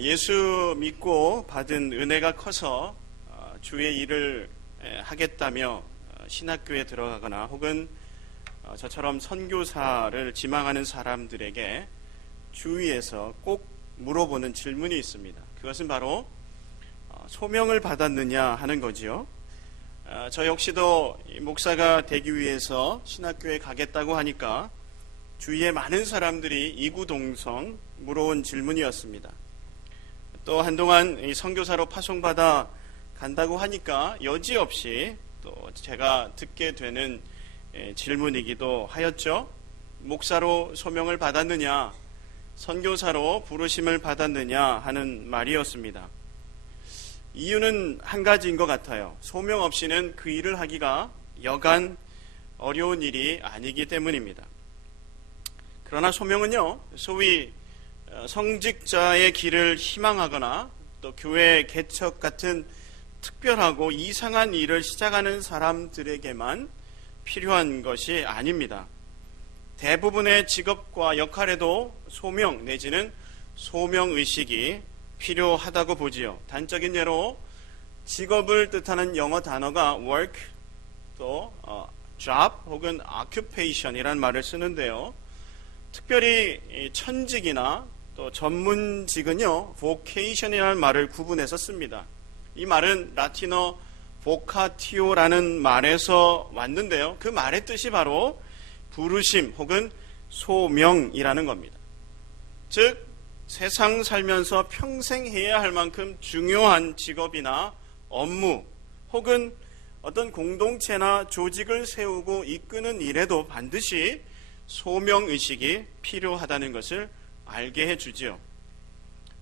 예수 믿고 받은 은혜가 커서 주의 일을 하겠다며 신학교에 들어가거나 혹은 저처럼 선교사를 지망하는 사람들에게 주위에서 꼭 물어보는 질문이 있습니다. 그것은 바로 소명을 받았느냐 하는 거지요. 저 역시도 목사가 되기 위해서 신학교에 가겠다고 하니까 주위에 많은 사람들이 이구동성 물어온 질문이었습니다. 또 한동안 선교사로 파송받아 간다고 하니까 여지없이 또 제가 듣게 되는 질문이기도 하였죠. 목사로 소명을 받았느냐, 선교사로 부르심을 받았느냐 하는 말이었습니다. 이유는 한 가지인 것 같아요. 소명 없이는 그 일을 하기가 여간 어려운 일이 아니기 때문입니다. 그러나 소명은요, 소위 성직자의 길을 희망하거나 또 교회 개척 같은 특별하고 이상한 일을 시작하는 사람들에게만 필요한 것이 아닙니다. 대부분의 직업과 역할에도 소명 내지는 소명의식이 필요하다고 보지요. 단적인 예로 직업을 뜻하는 영어 단어가 work, 또 job 혹은 occupation이라는 말을 쓰는데요. 특별히 천직이나 또 전문직은요, vocation이라는 말을 구분해서 씁니다. 이 말은 라틴어 vocatio라는 말에서 왔는데요. 그 말의 뜻이 바로 부르심 혹은 소명이라는 겁니다. 즉 세상 살면서 평생 해야 할 만큼 중요한 직업이나 업무 혹은 어떤 공동체나 조직을 세우고 이끄는 일에도 반드시 소명의식이 필요하다는 것을 알게 해주지요.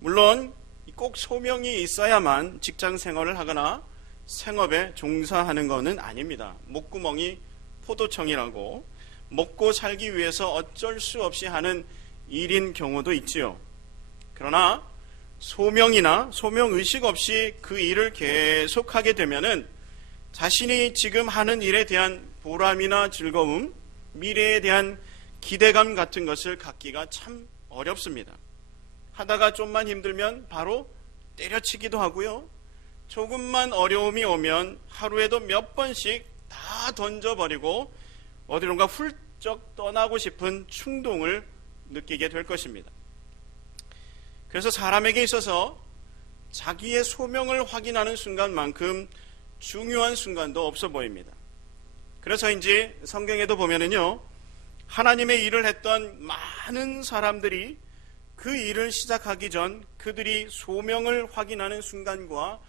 물론 꼭 소명이 있어야만 직장 생활을 하거나 생업에 종사하는 것은 아닙니다. 목구멍이 포도청이라고 먹고 살기 위해서 어쩔 수 없이 하는 일인 경우도 있지요. 그러나 소명이나 소명의식 없이 그 일을 계속하게 되면은 자신이 지금 하는 일에 대한 보람이나 즐거움, 미래에 대한 기대감 같은 것을 갖기가 참 어렵습니다. 하다가 좀만 힘들면 바로 때려치기도 하고요. 조금만 어려움이 오면 하루에도 몇 번씩 다 던져버리고 어디론가 훌쩍 떠나고 싶은 충동을 느끼게 될 것입니다. 그래서 사람에게 있어서 자기의 소명을 확인하는 순간만큼 중요한 순간도 없어 보입니다. 그래서인지 성경에도 보면은요, 하나님의 일을 했던 많은 사람들이 그 일을 시작하기 전 그들이 소명을 확인하는 순간과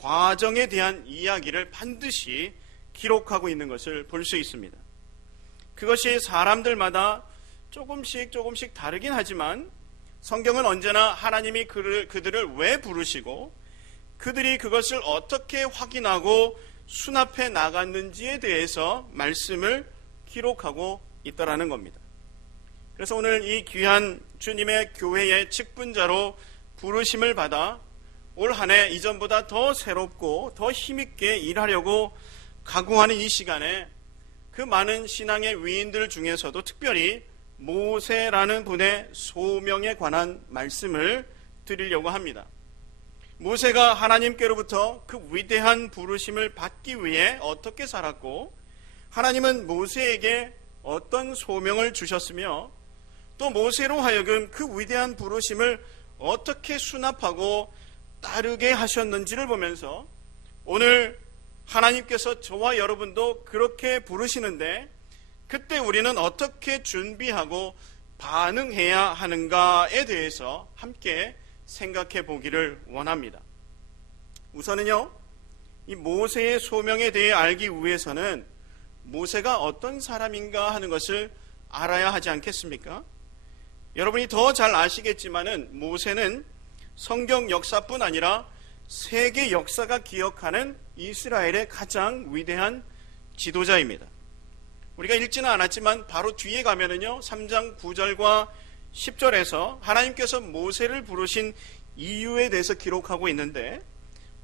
과정에 대한 이야기를 반드시 기록하고 있는 것을 볼 수 있습니다. 그것이 사람들마다 조금씩 다르긴 하지만 성경은 언제나 하나님이 그들을 왜 부르시고 그들이 그것을 어떻게 확인하고 수납해 나갔는지에 대해서 말씀을 기록하고 있다라는 겁니다. 그래서 오늘 이 귀한 주님의 교회의 직분자로 부르심을 받아 올 한 해 이전보다 더 새롭고 더 힘있게 일하려고 각오하는 이 시간에 그 많은 신앙의 위인들 중에서도 특별히 모세라는 분의 소명에 관한 말씀을 드리려고 합니다. 모세가 하나님께로부터 그 위대한 부르심을 받기 위해 어떻게 살았고 하나님은 모세에게 어떤 소명을 주셨으며 또 모세로 하여금 그 위대한 부르심을 어떻게 수납하고 따르게 하셨는지를 보면서 오늘 하나님께서 저와 여러분도 그렇게 부르시는데 그때 우리는 어떻게 준비하고 반응해야 하는가에 대해서 함께 생각해 보기를 원합니다. 우선은요, 이 모세의 소명에 대해 알기 위해서는 모세가 어떤 사람인가 하는 것을 알아야 하지 않겠습니까? 여러분이 더 잘 아시겠지만은 모세는 성경 역사뿐 아니라 세계 역사가 기억하는 이스라엘의 가장 위대한 지도자입니다. 우리가 읽지는 않았지만 바로 뒤에 가면은요, 3장 9절과 10절에서 하나님께서 모세를 부르신 이유에 대해서 기록하고 있는데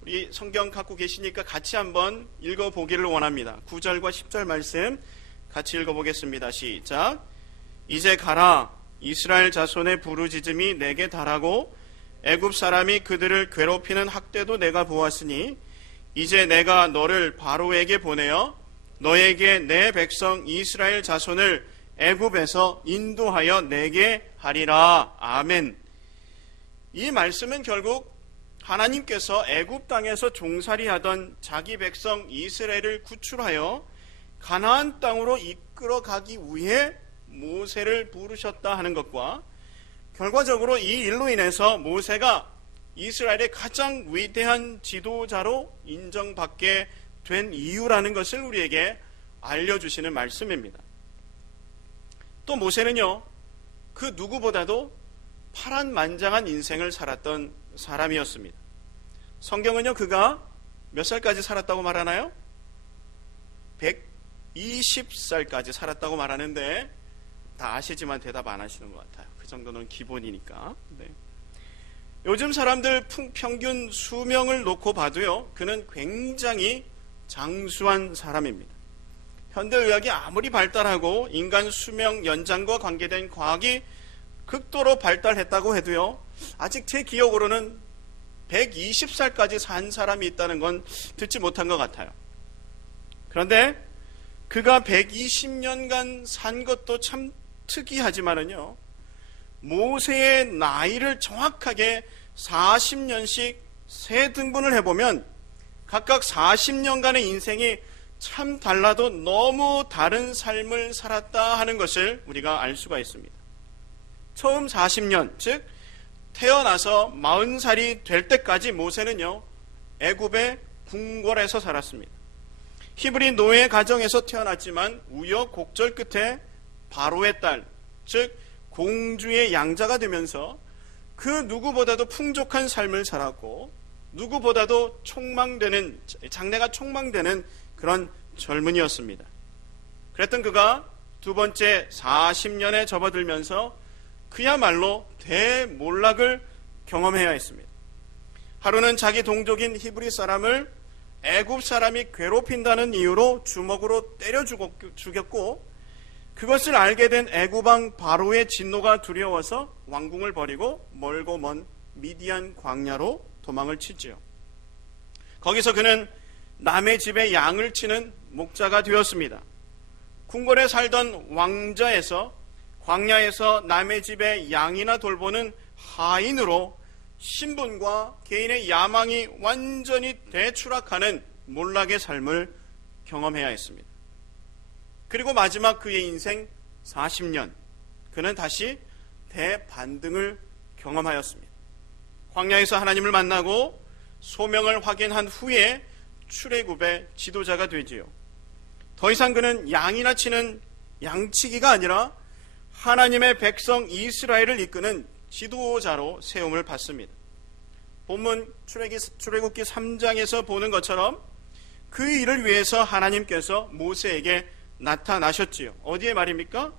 우리 성경 갖고 계시니까 같이 한번 읽어보기를 원합니다. 9절과 10절 말씀 같이 읽어보겠습니다. 시작. 이제 가라. 이스라엘 자손의 부르짖음이 내게 달하고 애굽 사람이 그들을 괴롭히는 학대도 내가 보았으니 이제 내가 너를 바로에게 보내어 너에게 내 백성 이스라엘 자손을 애굽에서 인도하여 내게 하리라. 아멘. 이 말씀은 결국 하나님께서 애굽 땅에서 종살이하던 자기 백성 이스라엘을 구출하여 가나안 땅으로 이끌어 가기 위해 모세를 부르셨다 하는 것과 결과적으로 이 일로 인해서 모세가 이스라엘의 가장 위대한 지도자로 인정받게 된 이유라는 것을 우리에게 알려주시는 말씀입니다. 또 모세는요, 그 누구보다도 파란만장한 인생을 살았던 사람이었습니다. 성경은요, 그가 몇 살까지 살았다고 말하나요? 120살까지 살았다고 말하는데 다 아시지만 대답 안 하시는 것 같아요. 그 정도는 기본이니까. 네. 요즘 사람들 평균 수명을 놓고 봐도요, 그는 굉장히 장수한 사람입니다. 현대의학이 아무리 발달하고 인간 수명 연장과 관계된 과학이 극도로 발달했다고 해도요, 아직 제 기억으로는 120살까지 산 사람이 있다는 건 듣지 못한 것 같아요. 그런데 그가 120년간 산 것도 참 특이하지만은요, 모세의 나이를 정확하게 40년씩 세 등분을 해보면 각각 40년간의 인생이 참 달라도 너무 다른 삶을 살았다 하는 것을 우리가 알 수가 있습니다. 처음 40년, 즉 태어나서 40살이 될 때까지 모세는요, 애굽의 궁궐에서 살았습니다. 히브리 노예 가정에서 태어났지만 우여곡절 끝에 바로의 딸, 즉 공주의 양자가 되면서 그 누구보다도 풍족한 삶을 살았고 누구보다도 장래가 촉망되는 그런 젊은이였습니다. 그랬던 그가 두 번째 40년에 접어들면서 그야말로 대몰락을 경험해야 했습니다. 하루는 자기 동족인 히브리 사람을 애굽 사람이 괴롭힌다는 이유로 주먹으로 때려 죽였고, 그것을 알게 된 애굽 왕 바로의 진노가 두려워서 왕궁을 버리고 멀고 먼 미디안 광야로 도망을 치지요. 거기서 그는 남의 집에 양을 치는 목자가 되었습니다. 궁궐에 살던 왕자에서 광야에서 남의 집에 양이나 돌보는 하인으로 신분과 개인의 야망이 완전히 대추락하는 몰락의 삶을 경험해야 했습니다. 그리고 마지막 그의 인생 40년, 그는 다시 대반등을 경험하였습니다. 광야에서 하나님을 만나고 소명을 확인한 후에 출애굽의 지도자가 되지요. 더 이상 그는 양이나 치는 양치기가 아니라 하나님의 백성 이스라엘을 이끄는 지도자로 세움을 받습니다. 본문 출애굽기 3장에서 보는 것처럼 그 일을 위해서 하나님께서 모세에게 나타나셨지요. 어디에 말입니까?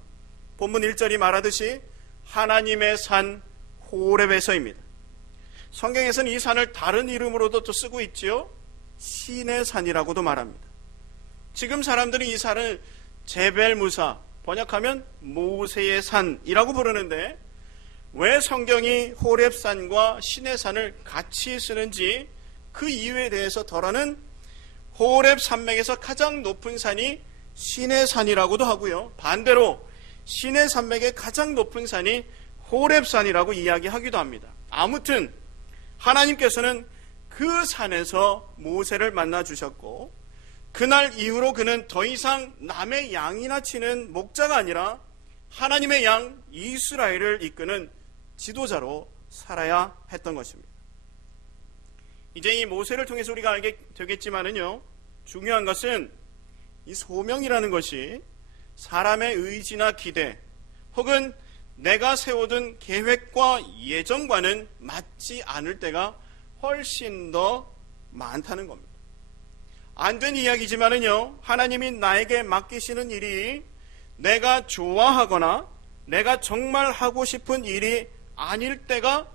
본문 1절이 말하듯이 하나님의 산 호렙에서입니다. 성경에서는 이 산을 다른 이름으로도 또 쓰고 있지요. 신의 산이라고도 말합니다. 지금 사람들이 이 산을 제벨무사, 번역하면 모세의 산이라고 부르는데 왜 성경이 호렙산과 신의 산을 같이 쓰는지 그 이유에 대해서 덜어는 호렙 산맥에서 가장 높은 산이 신의 산이라고도 하고요, 반대로 신의 산맥의 가장 높은 산이 호렙산이라고 이야기하기도 합니다. 아무튼 하나님께서는 그 산에서 모세를 만나 주셨고, 그날 이후로 그는 더 이상 남의 양이나 치는 목자가 아니라 하나님의 양 이스라엘을 이끄는 지도자로 살아야 했던 것입니다. 이제 이 모세를 통해서 우리가 알게 되겠지만은요, 중요한 것은 이 소명이라는 것이 사람의 의지나 기대 혹은 내가 세워둔 계획과 예정과는 맞지 않을 때가 훨씬 더 많다는 겁니다. 안 된 이야기지만은요, 하나님이 나에게 맡기시는 일이 내가 좋아하거나 내가 정말 하고 싶은 일이 아닐 때가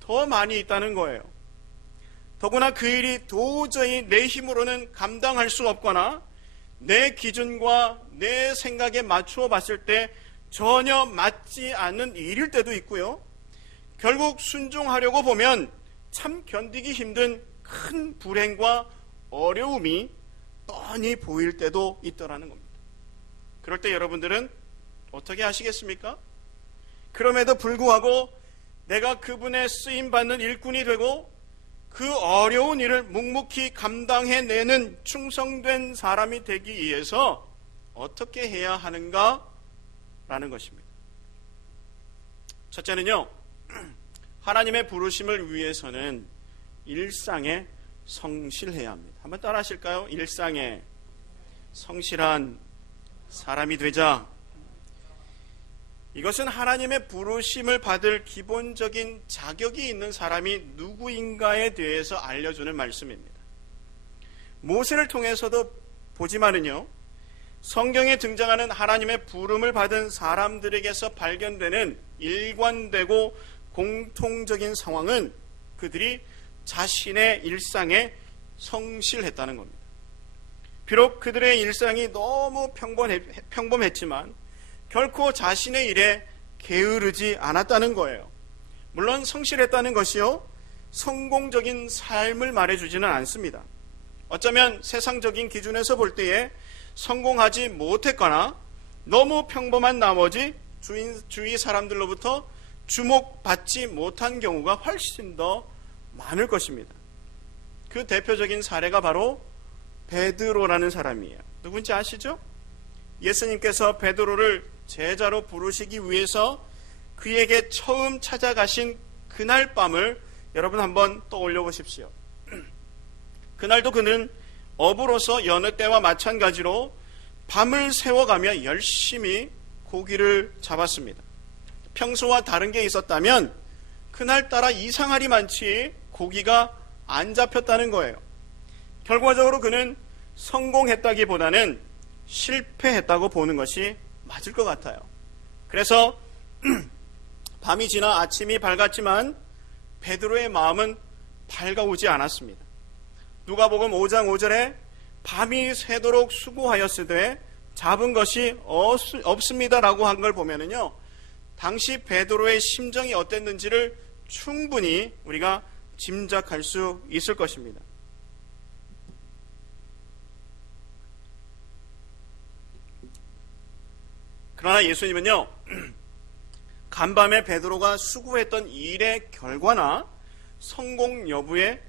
더 많이 있다는 거예요. 더구나 그 일이 도저히 내 힘으로는 감당할 수 없거나 내 기준과 내 생각에 맞추어 봤을 때 전혀 맞지 않는 일일 때도 있고요, 결국 순종하려고 보면 참 견디기 힘든 큰 불행과 어려움이 뻔히 보일 때도 있더라는 겁니다. 그럴 때 여러분들은 어떻게 하시겠습니까? 그럼에도 불구하고 내가 그분의 쓰임받는 일꾼이 되고 그 어려운 일을 묵묵히 감당해내는 충성된 사람이 되기 위해서 어떻게 해야 하는가라는 것입니다. 첫째는요, 하나님의 부르심을 위해서는 일상에 성실해야 합니다. 한번 따라 하실까요? 일상에 성실한 사람이 되자. 이것은 하나님의 부르심을 받을 기본적인 자격이 있는 사람이 누구인가에 대해서 알려주는 말씀입니다. 모세를 통해서도 보지만은요, 성경에 등장하는 하나님의 부름을 받은 사람들에게서 발견되는 일관되고 공통적인 상황은 그들이 자신의 일상에 성실했다는 겁니다. 비록 그들의 일상이 너무 평범했지만 결코 자신의 일에 게으르지 않았다는 거예요. 물론 성실했다는 것이요, 성공적인 삶을 말해주지는 않습니다. 어쩌면 세상적인 기준에서 볼 때에 성공하지 못했거나 너무 평범한 나머지 주위 사람들로부터 주목받지 못한 경우가 훨씬 더 많을 것입니다. 그 대표적인 사례가 바로 베드로라는 사람이에요. 누군지 아시죠? 예수님께서 베드로를 제자로 부르시기 위해서 그에게 처음 찾아가신 그날 밤을 여러분 한번 떠올려 보십시오. 그날도 그는 어부로서 여느 때와 마찬가지로 밤을 새워가며 열심히 고기를 잡았습니다. 평소와 다른 게 있었다면 그날따라 이상하리 많지 고기가 안 잡혔다는 거예요. 결과적으로 그는 성공했다기보다는 실패했다고 보는 것이 맞을 것 같아요. 그래서 밤이 지나 아침이 밝았지만 베드로의 마음은 밝아오지 않았습니다. 누가복음 5장 5절에 밤이 새도록 수고하였으되 잡은 것이 없습니다라고 한 걸 보면은요, 당시 베드로의 심정이 어땠는지를 충분히 우리가 짐작할 수 있을 것입니다. 그러나 예수님은요, 간밤에 베드로가 수고했던 일의 결과나 성공 여부에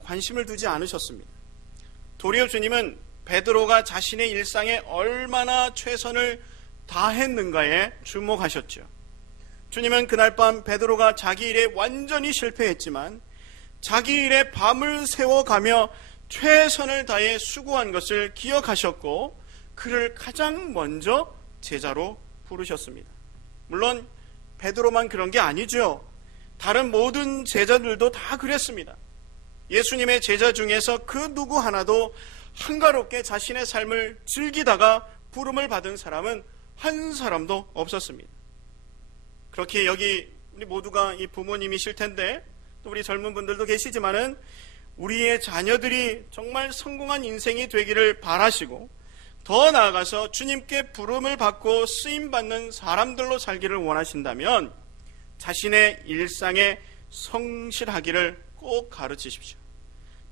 관심을 두지 않으셨습니다. 도리어 주님은 베드로가 자신의 일상에 얼마나 최선을 다했는가에 주목하셨죠. 주님은 그날 밤 베드로가 자기 일에 완전히 실패했지만 자기 일에 밤을 새워가며 최선을 다해 수고한 것을 기억하셨고 그를 가장 먼저 제자로 부르셨습니다. 물론 베드로만 그런 게 아니죠. 다른 모든 제자들도 다 그랬습니다. 예수님의 제자 중에서 그 누구 하나도 한가롭게 자신의 삶을 즐기다가 부름을 받은 사람은 한 사람도 없었습니다. 그렇게 여기 우리 모두가 이 부모님이실 텐데 또 우리 젊은 분들도 계시지만은 우리의 자녀들이 정말 성공한 인생이 되기를 바라시고 더 나아가서 주님께 부름을 받고 쓰임받는 사람들로 살기를 원하신다면 자신의 일상에 성실하기를 꼭 가르치십시오.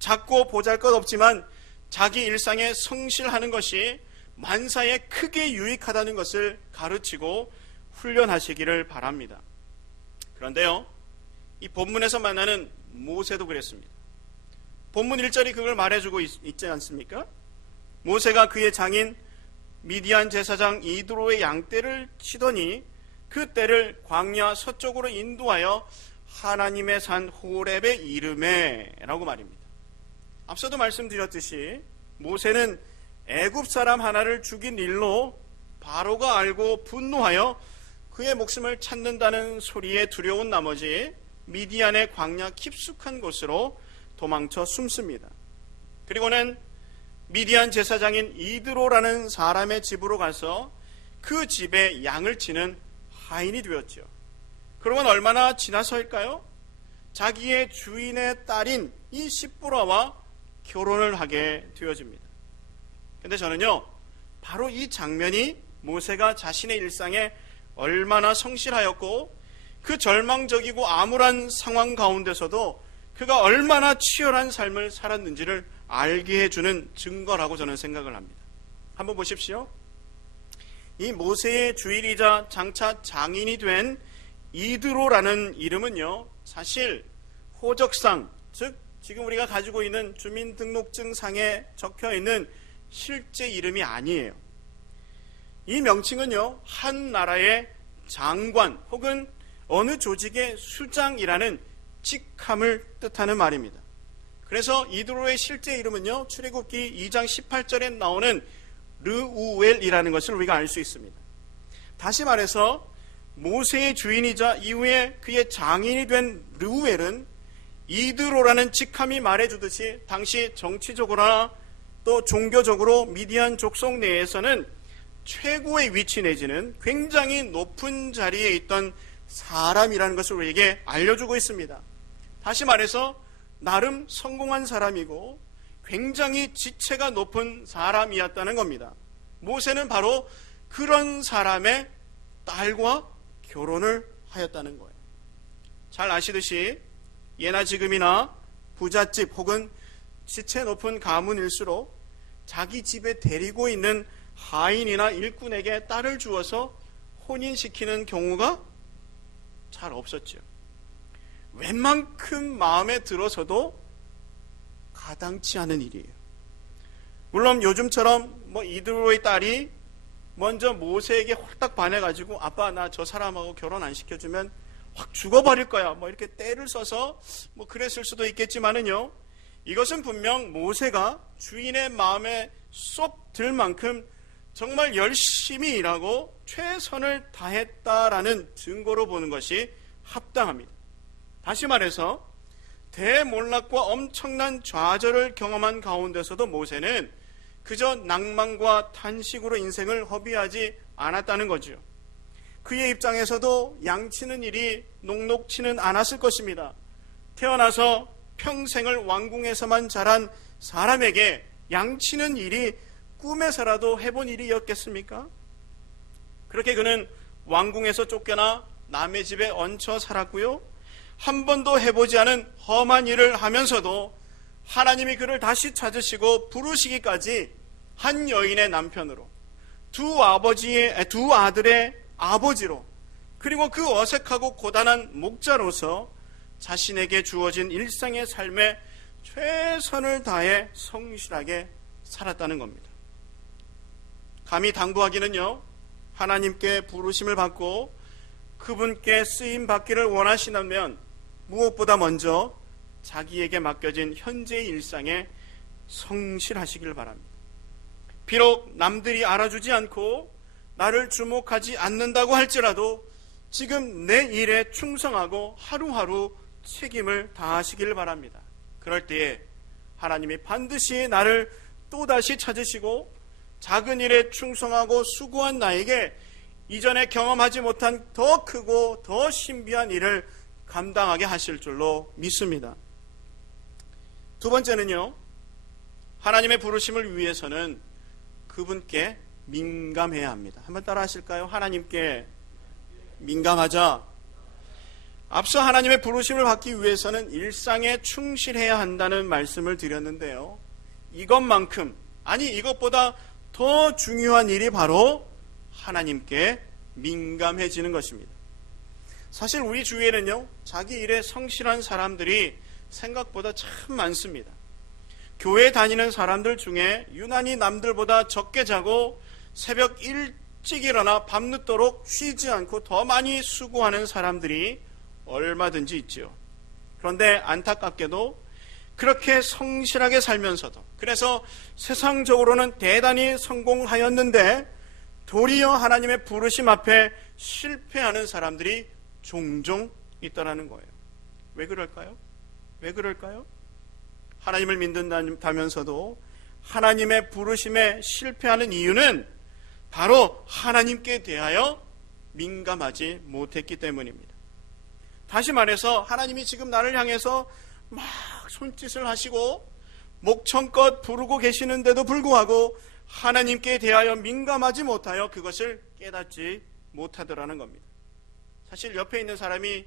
작고 보잘것없지만 자기 일상에 성실하는 것이 만사에 크게 유익하다는 것을 가르치고 훈련하시기를 바랍니다. 그런데요, 이 본문에서 만나는 모세도 그랬습니다. 본문 1절이 그걸 말해주고 있지 않습니까? 모세가 그의 장인 미디안 제사장 이드로의 양떼를 치더니 그 떼를 광야 서쪽으로 인도하여 하나님의 산 호렙에 이르매 라고 말입니다. 앞서도 말씀드렸듯이 모세는 애굽 사람 하나를 죽인 일로 바로가 알고 분노하여 그의 목숨을 찾는다는 소리에 두려운 나머지 미디안의 광야 깊숙한 곳으로 도망쳐 숨습니다. 그리고는 미디안 제사장인 이드로라는 사람의 집으로 가서 그 집에 양을 치는 하인이 되었죠. 그러면 얼마나 지나서일까요? 자기의 주인의 딸인 이 시브라와 결혼을 하게 되어집니다. 근데 저는요, 바로 이 장면이 모세가 자신의 일상에 얼마나 성실하였고 그 절망적이고 암울한 상황 가운데서도 그가 얼마나 치열한 삶을 살았는지를 알게 해주는 증거라고 저는 생각을 합니다. 한번 보십시오. 이 모세의 주일이자 장차 장인이 된 이드로라는 이름은요, 사실 호적상, 즉 지금 우리가 가지고 있는 주민등록증상에 적혀있는 실제 이름이 아니에요. 이 명칭은요, 한 나라의 장관 혹은 어느 조직의 수장이라는 직함을 뜻하는 말입니다. 그래서 이드로의 실제 이름은요, 출애굽기 2장 18절에 나오는 르우엘이라는 것을 우리가 알 수 있습니다. 다시 말해서 모세의 주인이자 이후에 그의 장인이 된 르우엘은 이드로라는 직함이 말해주듯이 당시 정치적으로나 또 종교적으로 미디안 족속 내에서는 최고의 위치 내지는 굉장히 높은 자리에 있던 사람이라는 것을 우리에게 알려주고 있습니다. 다시 말해서 나름 성공한 사람이고 굉장히 지체가 높은 사람이었다는 겁니다. 모세는 바로 그런 사람의 딸과 결혼을 하였다는 거예요. 잘 아시듯이 예나 지금이나 부잣집 혹은 지체 높은 가문일수록 자기 집에 데리고 있는 하인이나 일꾼에게 딸을 주어서 혼인시키는 경우가 잘 없었죠. 웬만큼 마음에 들어서도 가당치 않은 일이에요. 물론 요즘처럼 이드로의 딸이 먼저 모세에게 홀딱 반해가지고 아빠 나 저 사람하고 결혼 안 시켜주면 확 죽어버릴 거야 이렇게 떼를 써서 그랬을 수도 있겠지만은요, 이것은 분명 모세가 주인의 마음에 쏙 들 만큼 정말 열심히 일하고 최선을 다했다라는 증거로 보는 것이 합당합니다. 다시 말해서 대몰락과 엄청난 좌절을 경험한 가운데서도 모세는 그저 낭만과 탄식으로 인생을 허비하지 않았다는 거죠. 그의 입장에서도 양치는 일이 녹록치는 않았을 것입니다. 태어나서 평생을 왕궁에서만 자란 사람에게 양치는 일이 꿈에서라도 해본 일이었겠습니까? 그렇게 그는 왕궁에서 쫓겨나 남의 집에 얹혀 살았고요, 한 번도 해보지 않은 험한 일을 하면서도 하나님이 그를 다시 찾으시고 부르시기까지 한 여인의 남편으로, 두 아들의 아버지로, 그리고 그 어색하고 고단한 목자로서 자신에게 주어진 일상의 삶에 최선을 다해 성실하게 살았다는 겁니다. 감히 당부하기는요, 하나님께 부르심을 받고 그분께 쓰임 받기를 원하시다면 무엇보다 먼저 자기에게 맡겨진 현재의 일상에 성실하시길 바랍니다. 비록 남들이 알아주지 않고 나를 주목하지 않는다고 할지라도 지금 내 일에 충성하고 하루하루 책임을 다하시길 바랍니다. 그럴 때에 하나님이 반드시 나를 또다시 찾으시고 작은 일에 충성하고 수고한 나에게 이전에 경험하지 못한 더 크고 더 신비한 일을 감당하게 하실 줄로 믿습니다. 두 번째는요, 하나님의 부르심을 위해서는 그분께 민감해야 합니다. 한번 따라 하실까요? 하나님께 민감하자. 앞서 하나님의 부르심을 받기 위해서는 일상에 충실해야 한다는 말씀을 드렸는데요, 이것만큼, 아니 이것보다 더 중요한 일이 바로 하나님께 민감해지는 것입니다. 사실 우리 주위에는요, 자기 일에 성실한 사람들이 생각보다 참 많습니다. 교회 다니는 사람들 중에 유난히 남들보다 적게 자고 새벽 일찍 일어나 밤늦도록 쉬지 않고 더 많이 수고하는 사람들이 얼마든지 있죠. 그런데 안타깝게도 그렇게 성실하게 살면서도, 그래서 세상적으로는 대단히 성공하였는데 도리어 하나님의 부르심 앞에 실패하는 사람들이 종종 있다라는 거예요. 왜 그럴까요? 왜 그럴까요? 하나님을 믿는다면서도 하나님의 부르심에 실패하는 이유는 바로 하나님께 대하여 민감하지 못했기 때문입니다. 다시 말해서 하나님이 지금 나를 향해서 막 손짓을 하시고 목청껏 부르고 계시는데도 불구하고 하나님께 대하여 민감하지 못하여 그것을 깨닫지 못하더라는 겁니다. 사실 옆에 있는 사람이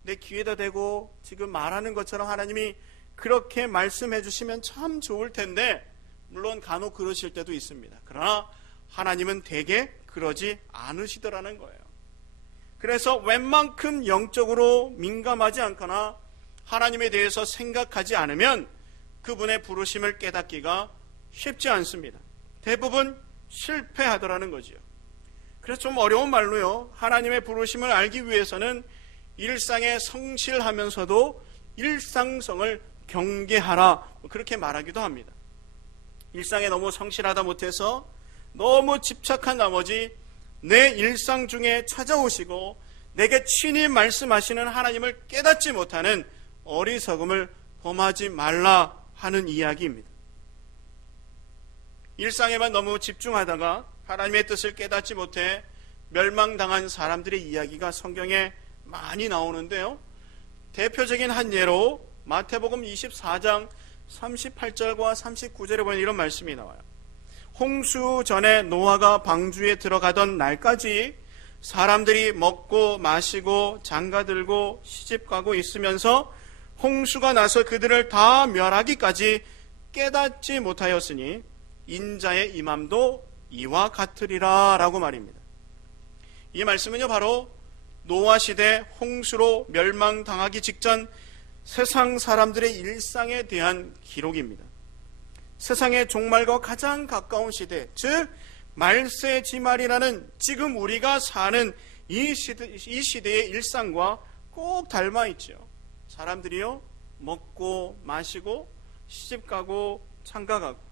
내 귀에다 대고 지금 말하는 것처럼 하나님이 그렇게 말씀해 주시면 참 좋을 텐데, 물론 간혹 그러실 때도 있습니다. 그러나 하나님은 대개 그러지 않으시더라는 거예요. 그래서 웬만큼 영적으로 민감하지 않거나 하나님에 대해서 생각하지 않으면 그분의 부르심을 깨닫기가 쉽지 않습니다. 대부분 실패하더라는 거지요. 그래서 좀 어려운 말로요, 하나님의 부르심을 알기 위해서는 일상에 성실하면서도 일상성을 경계하라, 그렇게 말하기도 합니다. 일상에 너무 성실하다 못해서 너무 집착한 나머지 내 일상 중에 찾아오시고 내게 친히 말씀하시는 하나님을 깨닫지 못하는 어리석음을 범하지 말라 하는 이야기입니다. 일상에만 너무 집중하다가 하나님의 뜻을 깨닫지 못해 멸망당한 사람들의 이야기가 성경에 많이 나오는데요, 대표적인 한 예로 마태복음 24장 38절과 39절에 보면 이런 말씀이 나와요. 홍수 전에 노아가 방주에 들어가던 날까지 사람들이 먹고 마시고 장가들고 시집가고 있으면서 홍수가 나서 그들을 다 멸하기까지 깨닫지 못하였으니 인자의 임함도 이와 같으리라 라고 말입니다. 이 말씀은요, 바로 노아 시대 홍수로 멸망당하기 직전 세상 사람들의 일상에 대한 기록입니다. 세상의 종말과 가장 가까운 시대, 즉 말세지말이라는 지금 우리가 사는 이 시대의 일상과 꼭 닮아 있죠. 사람들이요, 먹고 마시고 시집가고 장가가고,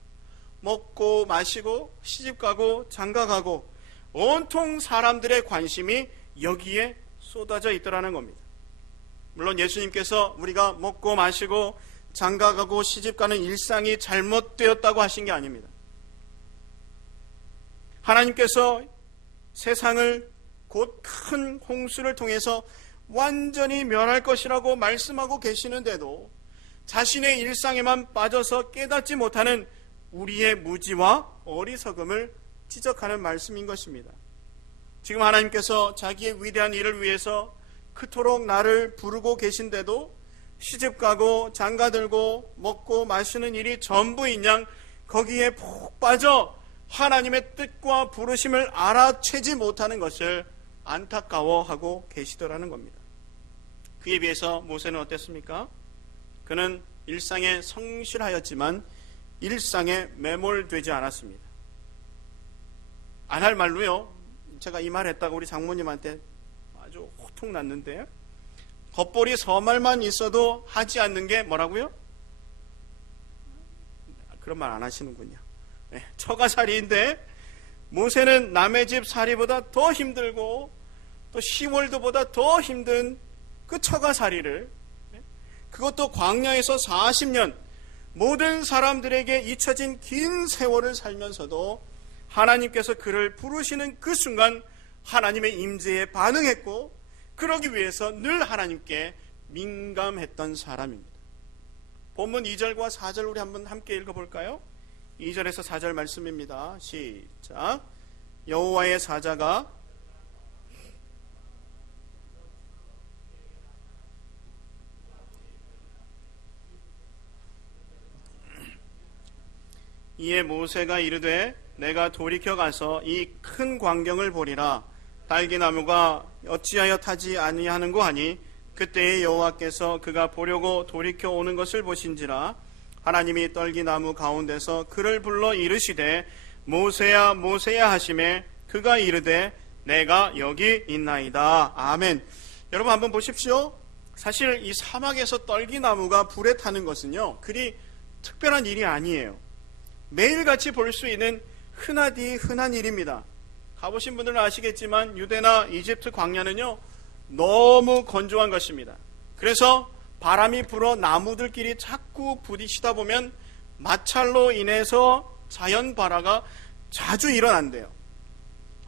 먹고 마시고 시집가고 장가가고, 온통 사람들의 관심이 여기에 쏟아져 있더라는 겁니다. 물론 예수님께서 우리가 먹고 마시고 장가가고 시집가는 일상이 잘못되었다고 하신 게 아닙니다. 하나님께서 세상을 곧 큰 홍수를 통해서 완전히 멸할 것이라고 말씀하고 계시는데도 자신의 일상에만 빠져서 깨닫지 못하는 우리의 무지와 어리석음을 지적하는 말씀인 것입니다. 지금 하나님께서 자기의 위대한 일을 위해서 그토록 나를 부르고 계신데도 시집가고 장가들고 먹고 마시는 일이 전부인 양 거기에 푹 빠져 하나님의 뜻과 부르심을 알아채지 못하는 것을 안타까워하고 계시더라는 겁니다. 그에 비해서 모세는 어땠습니까? 그는 일상에 성실하였지만 일상에 매몰되지 않았습니다. 안 할 말로요, 제가 이 말 했다고 우리 장모님한테 아주 호통 났는데요, 겉보리 서말만 있어도 하지 않는 게 뭐라고요? 그런 말 안 하시는군요. 네, 처가살이인데 모세는 남의 집 살이보다 더 힘들고 또 시월드보다 더 힘든 그 처가살이를, 그것도 광야에서 40년 모든 사람들에게 잊혀진 긴 세월을 살면서도 하나님께서 그를 부르시는 그 순간 하나님의 임재에 반응했고, 그러기 위해서 늘 하나님께 민감했던 사람입니다. 본문 2절과 4절 우리 한번 함께 읽어볼까요? 2절에서 4절 말씀입니다. 시작. 여호와의 사자가 이에 모세가 이르되 내가 돌이켜 가서 이 큰 광경을 보리라. 딸기나무가 어찌하여 타지 아니하는고 하니 그때에 여호와께서 그가 보려고 돌이켜 오는 것을 보신지라. 하나님이 떨기나무 가운데서 그를 불러 이르시되 모세야 모세야 하시매 그가 이르되 내가 여기 있나이다. 아멘. 여러분 한번 보십시오. 사실 이 사막에서 떨기나무가 불에 타는 것은요, 그리 특별한 일이 아니에요. 매일같이 볼 수 있는 흔하디 흔한 일입니다. 가보신 분들은 아시겠지만 유대나 이집트 광야는요, 너무 건조한 것입니다. 그래서 바람이 불어 나무들끼리 자꾸 부딪히다 보면 마찰로 인해서 자연 발화가 자주 일어난대요.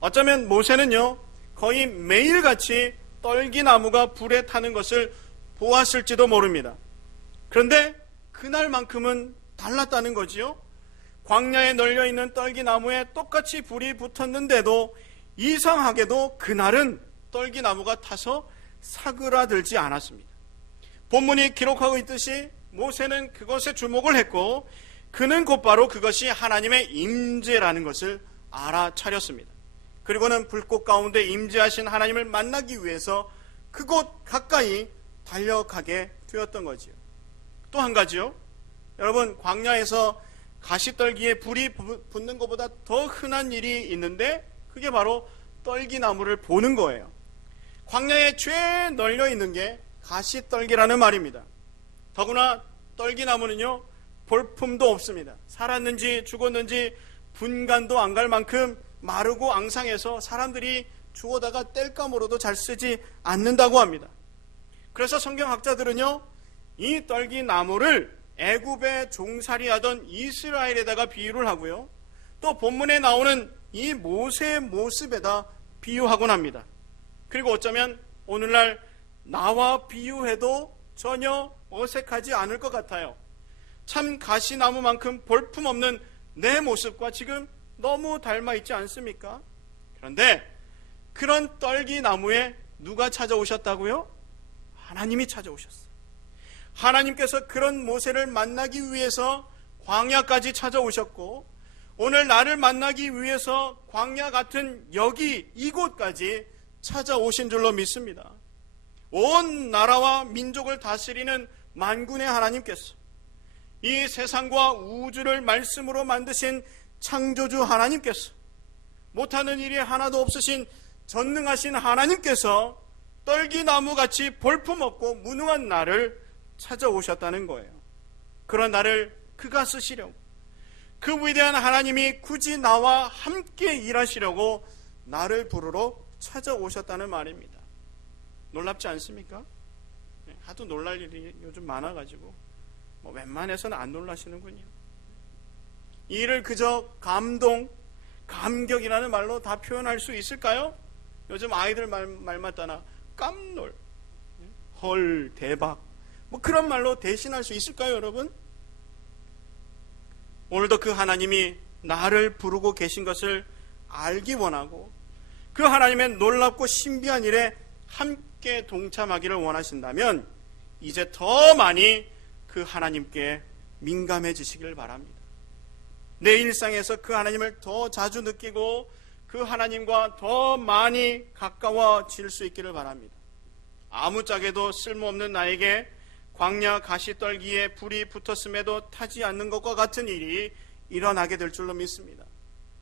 어쩌면 모세는요, 거의 매일같이 떨기나무가 불에 타는 것을 보았을지도 모릅니다. 그런데 그날만큼은 달랐다는 거지요. 광야에 널려있는 떨기나무에 똑같이 불이 붙었는데도 이상하게도 그날은 떨기나무가 타서 사그라들지 않았습니다. 본문이 기록하고 있듯이 모세는 그것에 주목을 했고 그는 곧바로 그것이 하나님의 임재라는 것을 알아차렸습니다. 그리고는 불꽃 가운데 임재하신 하나님을 만나기 위해서 그곳 가까이 달려가게 되었던 거지요. 또 한 가지요. 여러분, 광야에서 가시떨기에 불이 붙는 것보다 더 흔한 일이 있는데 그게 바로 떨기나무를 보는 거예요. 광야에 죄 널려 있는 게 가시떨기라는 말입니다. 더구나 떨기나무는요, 볼품도 없습니다. 살았는지 죽었는지 분간도 안 갈 만큼 마르고 앙상해서 사람들이 주워다가 뗄감으로도 잘 쓰지 않는다고 합니다. 그래서 성경학자들은요, 이 떨기나무를 애굽에 종살이하던 이스라엘에다가 비유를 하고요, 또 본문에 나오는 이 모세의 모습에다 비유하곤 합니다. 그리고 어쩌면 오늘날 나와 비유해도 전혀 어색하지 않을 것 같아요. 참 가시나무만큼 볼품없는 내 모습과 지금 너무 닮아 있지 않습니까? 그런데 그런 떨기나무에 누가 찾아오셨다고요? 하나님이 찾아오셨어요. 하나님께서 그런 모세를 만나기 위해서 광야까지 찾아오셨고 오늘 나를 만나기 위해서 광야 같은 여기 이곳까지 찾아오신 줄로 믿습니다. 온 나라와 민족을 다스리는 만군의 하나님께서 이 세상과 우주를 말씀으로 만드신 창조주 하나님께서 못하는 일이 하나도 없으신 전능하신 하나님께서 떨기나무같이 볼품없고 무능한 나를 찾아오셨다는 거예요. 그런 나를 그가 쓰시려고, 그 위대한 하나님이 굳이 나와 함께 일하시려고 나를 부르러 찾아오셨다는 말입니다. 놀랍지 않습니까? 하도 놀랄 일이 요즘 많아가지고 웬만해서는 안 놀라시는군요. 이 일을 그저 감동, 감격이라는 말로 다 표현할 수 있을까요? 요즘 아이들 말마다나 깜놀, 헐, 대박, 그런 말로 대신할 수 있을까요, 여러분? 오늘도 그 하나님이 나를 부르고 계신 것을 알기 원하고 그 하나님의 놀랍고 신비한 일에 함께 동참하기를 원하신다면 이제 더 많이 그 하나님께 민감해지시길 바랍니다. 내 일상에서 그 하나님을 더 자주 느끼고 그 하나님과 더 많이 가까워질 수 있기를 바랍니다. 아무짝에도 쓸모없는 나에게 광야 가시떨기에 불이 붙었음에도 타지 않는 것과 같은 일이 일어나게 될 줄로 믿습니다.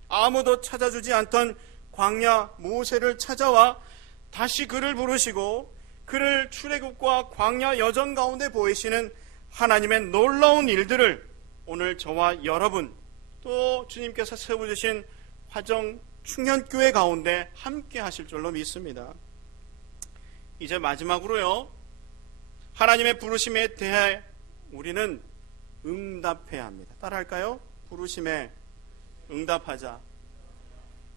아무도 찾아주지 않던 광야 모세를 찾아와 다시 그를 부르시고 그를 출애굽과 광야 여정 가운데 보이시는 하나님의 놀라운 일들을 오늘 저와 여러분 또 주님께서 세워주신 화정 충현교회 가운데 함께 하실 줄로 믿습니다. 이제 마지막으로요, 하나님의 부르심에 대해 우리는 응답해야 합니다. 따라할까요? 부르심에 응답하자.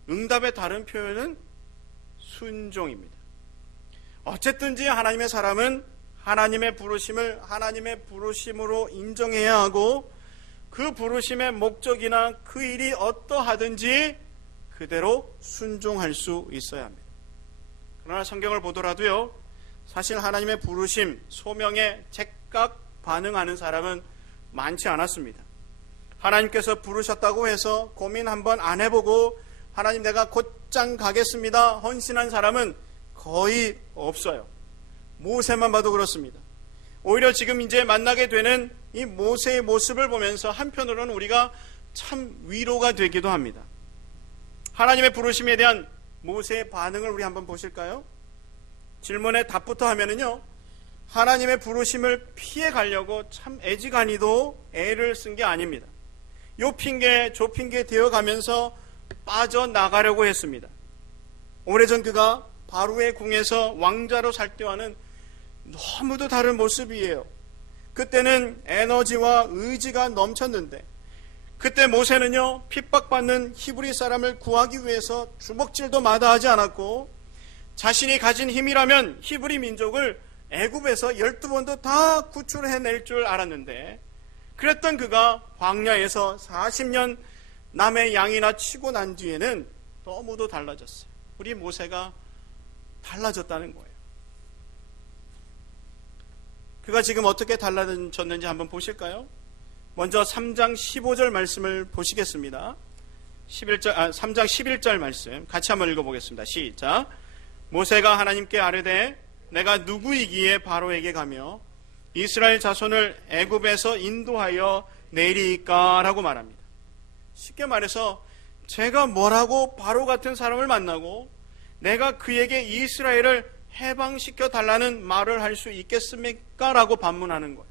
응답의 다른 표현은 순종입니다. 어쨌든지 하나님의 사람은 하나님의 부르심을 하나님의 부르심으로 인정해야 하고 그 부르심의 목적이나 그 일이 어떠하든지 그대로 순종할 수 있어야 합니다. 그러나 성경을 보더라도요, 사실 하나님의 부르심, 소명에 즉각 반응하는 사람은 많지 않았습니다. 하나님께서 부르셨다고 해서 고민 한번 안 해보고 하나님 내가 곧장 가겠습니다 헌신한 사람은 거의 없어요. 모세만 봐도 그렇습니다. 오히려 지금 이제 만나게 되는 이 모세의 모습을 보면서 한편으로는 우리가 참 위로가 되기도 합니다. 하나님의 부르심에 대한 모세의 반응을 우리 한번 보실까요? 질문에 답부터 하면은요, 하나님의 부르심을 피해 가려고 참 애지간히도 애를 쓴 게 아닙니다. 요 핑계 저 핑계 되어가면서 빠져나가려고 했습니다. 오래전 그가 바로의 궁에서 왕자로 살 때와는 너무도 다른 모습이에요. 그때는 에너지와 의지가 넘쳤는데 그때 모세는요, 핍박받는 히브리 사람을 구하기 위해서 주먹질도 마다하지 않았고 자신이 가진 힘이라면 히브리 민족을 애굽에서 12번도 다 구출해낼 줄 알았는데 그랬던 그가 광야에서 40년 남의 양이나 치고 난 뒤에는 너무도 달라졌어요. 우리 모세가 달라졌다는 거예요. 그가 지금 어떻게 달라졌는지 한번 보실까요? 먼저 3장 15절 말씀을 보시겠습니다. 3장 11절 말씀 같이 한번 읽어보겠습니다. 시작. 모세가 하나님께 아뢰되 내가 누구이기에 바로에게 가며 이스라엘 자손을 애굽에서 인도하여 내리까 라고 말합니다. 쉽게 말해서 제가 뭐라고 바로 같은 사람을 만나고 내가 그에게 이스라엘을 해방시켜 달라는 말을 할 수 있겠습니까? 라고 반문하는 거예요.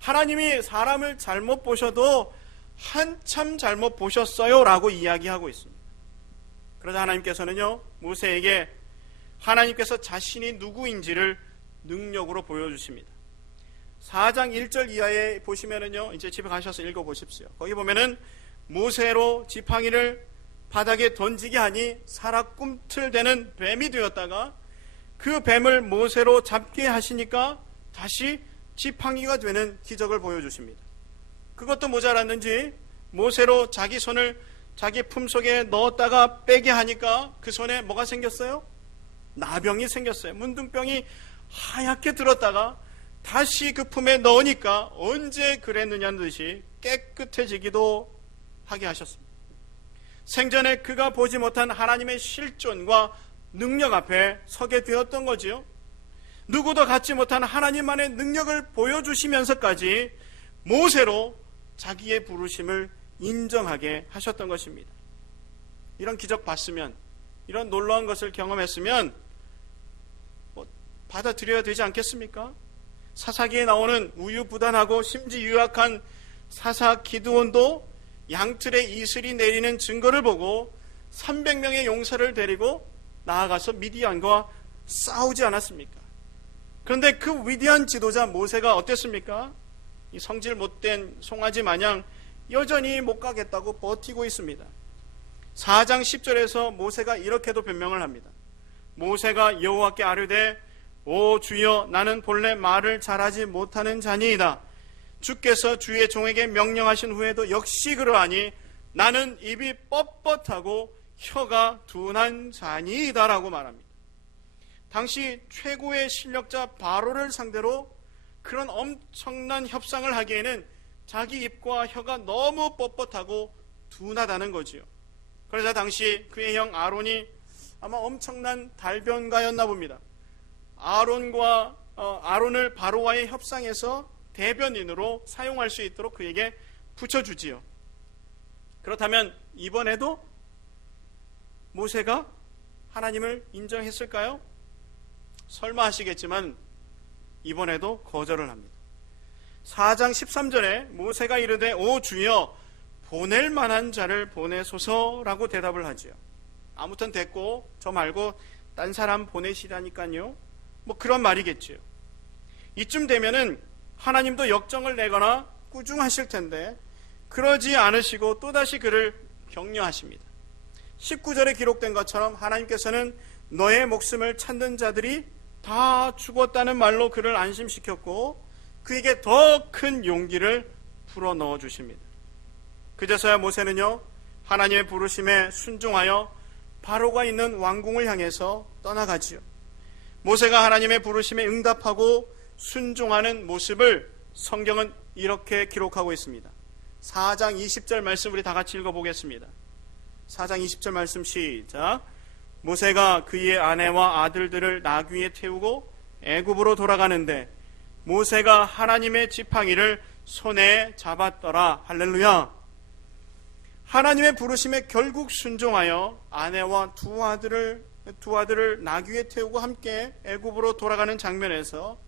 하나님이 사람을 잘못 보셔도 한참 잘못 보셨어요 라고 이야기하고 있습니다. 그러자 하나님께서는요, 모세에게 하나님께서 자신이 누구인지를 능력으로 보여주십니다. 4장 1절 이하에 보시면은요, 이제 집에 가셔서 읽어보십시오. 거기 보면은 모세로 지팡이를 바닥에 던지게 하니 살아 꿈틀대는 뱀이 되었다가 그 뱀을 모세로 잡게 하시니까 다시 지팡이가 되는 기적을 보여주십니다. 그것도 모자랐는지 모세로 자기 손을 자기 품속에 넣었다가 빼게 하니까 그 손에 뭐가 생겼어요? 나병이 생겼어요. 문둥병이 하얗게 들었다가 다시 그 품에 넣으니까 언제 그랬느냐는 듯이 깨끗해지기도 하게 하셨습니다. 생전에 그가 보지 못한 하나님의 실존과 능력 앞에 서게 되었던 거지요. 누구도 갖지 못한 하나님만의 능력을 보여주시면서까지 모세로 자기의 부르심을 인정하게 하셨던 것입니다. 이런 기적 봤으면, 이런 놀라운 것을 경험했으면 받아들여야 되지 않겠습니까? 사사기에 나오는 우유부단하고 심지 유약한 사사 기드온도 양틀에 이슬이 내리는 증거를 보고 300명의 용사를 데리고 나아가서 미디안과 싸우지 않았습니까? 그런데 그 위대한 지도자 모세가 어땠습니까? 이 성질 못된 송아지 마냥 여전히 못 가겠다고 버티고 있습니다. 4장 10절에서 모세가 이렇게도 변명을 합니다. 모세가 여호와께 아뢰되 오 주여 나는 본래 말을 잘하지 못하는 자니이다. 주께서 주의 종에게 명령하신 후에도 역시 그러하니 나는 입이 뻣뻣하고 혀가 둔한 자니이다 라고 말합니다. 당시 최고의 실력자 바로를 상대로 그런 엄청난 협상을 하기에는 자기 입과 혀가 너무 뻣뻣하고 둔하다는 거지요. 그러자 당시 그의 형 아론이 아마 엄청난 달변가였나 봅니다. 아론을 바로와의 협상에서 대변인으로 사용할 수 있도록 그에게 붙여주지요. 그렇다면 이번에도 모세가 하나님을 인정했을까요? 설마 하시겠지만 이번에도 거절을 합니다. 4장 13절에 모세가 이르되 오 주여 보낼 만한 자를 보내소서라고 대답을 하지요. 아무튼 됐고 저 말고 딴 사람 보내시라니까요. 뭐 그런 말이겠지요. 이쯤 되면은 하나님도 역정을 내거나 꾸중하실 텐데 그러지 않으시고 또다시 그를 격려하십니다. 19절에 기록된 것처럼 하나님께서는 너의 목숨을 찾는 자들이 다 죽었다는 말로 그를 안심시켰고 그에게 더 큰 용기를 불어넣어 주십니다. 그제서야 모세는요 하나님의 부르심에 순종하여 바로가 있는 왕궁을 향해서 떠나가지요. 모세가 하나님의 부르심에 응답하고 순종하는 모습을 성경은 이렇게 기록하고 있습니다. 4장 20절 말씀 우리 다 같이 읽어보겠습니다. 4장 20절 말씀 시작. 모세가 그의 아내와 아들들을 나귀에 태우고 애굽으로 돌아가는데 모세가 하나님의 지팡이를 손에 잡았더라. 할렐루야. 하나님의 부르심에 결국 순종하여 아내와 두 아들을 나귀에 태우고 함께 애굽으로 돌아가는 장면에서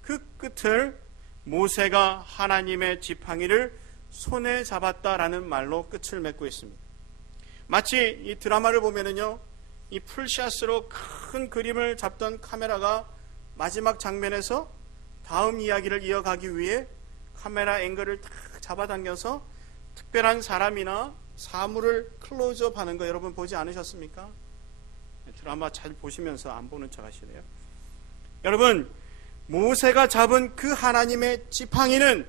그 끝을 모세가 하나님의 지팡이를 손에 잡았다라는 말로 끝을 맺고 있습니다. 마치 이 드라마를 보면은요, 이 풀샷으로 큰 그림을 잡던 카메라가 마지막 장면에서 다음 이야기를 이어가기 위해 카메라 앵글을 탁 잡아당겨서 특별한 사람이나 사물을 클로즈업 하는 거 여러분 보지 않으셨습니까? 드라마 잘 보시면서 안 보는 척 하시네요. 여러분, 모세가 잡은 그 하나님의 지팡이는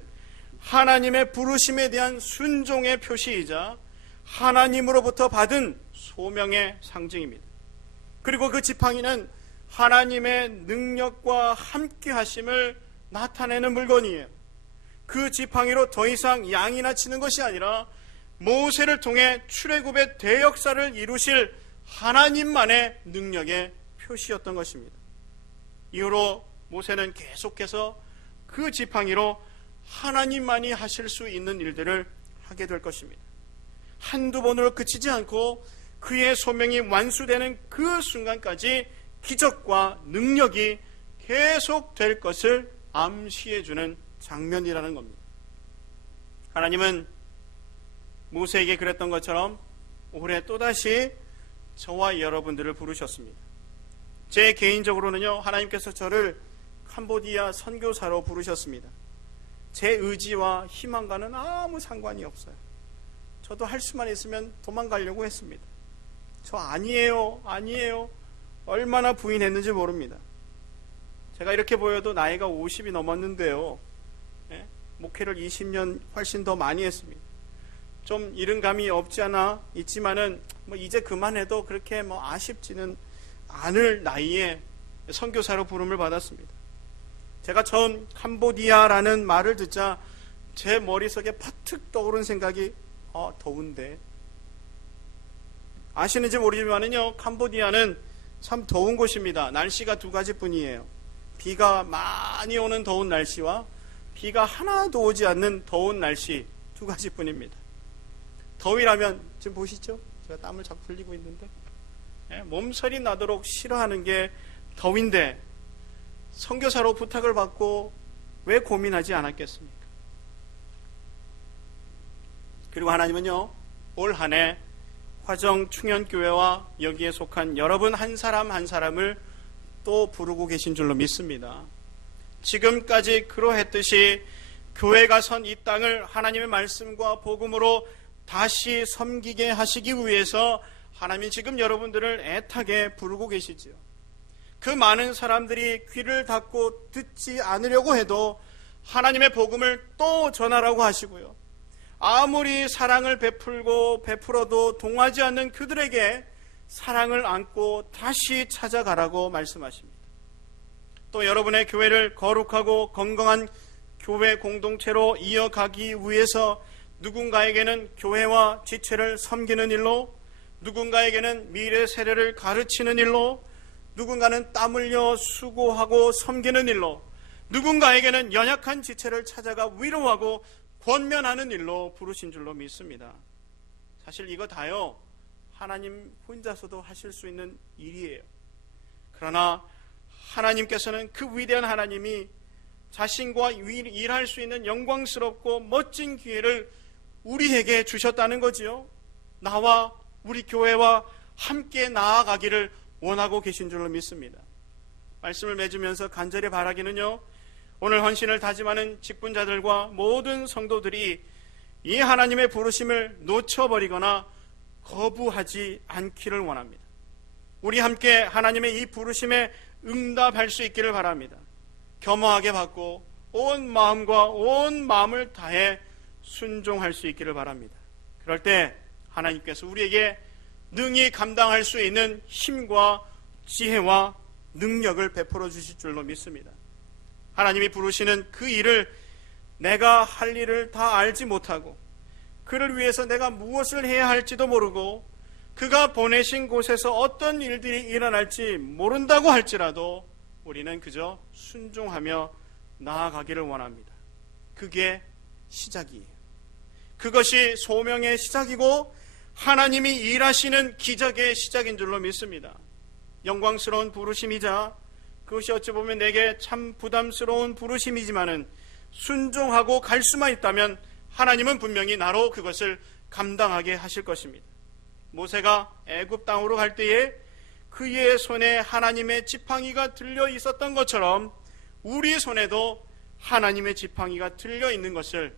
하나님의 부르심에 대한 순종의 표시이자 하나님으로부터 받은 소명의 상징입니다. 그리고 그 지팡이는 하나님의 능력과 함께 하심을 나타내는 물건이에요. 그 지팡이로 더 이상 양이나 치는 것이 아니라 모세를 통해 출애굽의 대역사를 이루실 하나님만의 능력의 표시였던 것입니다. 이후로 모세는 계속해서 그 지팡이로 하나님만이 하실 수 있는 일들을 하게 될 것입니다. 한두 번으로 그치지 않고 그의 소명이 완수되는 그 순간까지 기적과 능력이 계속될 것을 암시해주는 장면이라는 겁니다. 하나님은 모세에게 그랬던 것처럼 올해 또다시 저와 여러분들을 부르셨습니다. 제 개인적으로는요, 하나님께서 저를 캄보디아 선교사로 부르셨습니다. 제 의지와 희망과는 아무 상관이 없어요. 저도 할 수만 있으면 도망가려고 했습니다. 저 아니에요. 얼마나 부인했는지 모릅니다. 제가 이렇게 보여도 나이가 50이 넘었는데요, 목회를 20년 훨씬 더 많이 했습니다. 좀 이른 감이 없지 않아 있지만은 이제 그만해도 그렇게 아쉽지는 않을 나이에 선교사로 부름을 받았습니다. 제가 처음 캄보디아라는 말을 듣자 제 머릿속에 퍼뜩 떠오른 생각이 더운데, 아시는지 모르지만은요, 캄보디아는 참 더운 곳입니다. 날씨가 두 가지뿐이에요. 비가 많이 오는 더운 날씨와 비가 하나도 오지 않는 더운 날씨 두 가지뿐입니다. 더위라면 지금 보시죠? 제가 땀을 자꾸 흘리고 있는데, 몸서리 나도록 싫어하는 게 더위인데 선교사로 부탁을 받고 왜 고민하지 않았겠습니까? 그리고 하나님은요, 올 한 해 화정 충현교회와 여기에 속한 여러분 한 사람 한 사람을 또 부르고 계신 줄로 믿습니다. 지금까지 그러했듯이 교회가 선 이 땅을 하나님의 말씀과 복음으로 다시 섬기게 하시기 위해서 하나님이 지금 여러분들을 애타게 부르고 계시지요. 그 많은 사람들이 귀를 닫고 듣지 않으려고 해도 하나님의 복음을 또 전하라고 하시고요. 아무리 사랑을 베풀어도 동하지 않는 그들에게 사랑을 안고 다시 찾아가라고 말씀하십니다. 또 여러분의 교회를 거룩하고 건강한 교회 공동체로 이어가기 위해서 누군가에게는 교회와 지체를 섬기는 일로, 누군가에게는 미래 세대를 가르치는 일로, 누군가는 땀 흘려 수고하고 섬기는 일로, 누군가에게는 연약한 지체를 찾아가 위로하고 권면하는 일로 부르신 줄로 믿습니다. 사실 이거 다요, 하나님 혼자서도 하실 수 있는 일이에요. 그러나 하나님께서는 그 위대한 하나님이 자신과 일할 수 있는 영광스럽고 멋진 기회를 우리에게 주셨다는 거지요. 나와 우리 교회와 함께 나아가기를 원하고 계신 줄로 믿습니다. 말씀을 맺으면서 간절히 바라기는요, 오늘 헌신을 다짐하는 직분자들과 모든 성도들이 이 하나님의 부르심을 놓쳐버리거나 거부하지 않기를 원합니다. 우리 함께 하나님의 이 부르심에 응답할 수 있기를 바랍니다. 겸허하게 받고 온 마음과 온 마음을 다해 순종할 수 있기를 바랍니다. 그럴 때 하나님께서 우리에게 능히 감당할 수 있는 힘과 지혜와 능력을 베풀어 주실 줄로 믿습니다. 하나님이 부르시는 그 일을 내가 할 일을 다 알지 못하고 그를 위해서 내가 무엇을 해야 할지도 모르고 그가 보내신 곳에서 어떤 일들이 일어날지 모른다고 할지라도 우리는 그저 순종하며 나아가기를 원합니다. 그게 시작이에요. 그것이 소명의 시작이고 하나님이 일하시는 기적의 시작인 줄로 믿습니다. 영광스러운 부르심이자 그것이 어찌 보면 내게 참 부담스러운 부르심이지만은 순종하고 갈 수만 있다면 하나님은 분명히 나로 그것을 감당하게 하실 것입니다. 모세가 애굽 땅으로 갈 때에 그의 손에 하나님의 지팡이가 들려 있었던 것처럼 우리 손에도 하나님의 지팡이가 들려 있는 것을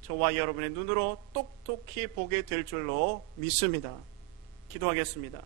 저와 여러분의 눈으로 똑똑히 보게 될 줄로 믿습니다. 기도하겠습니다.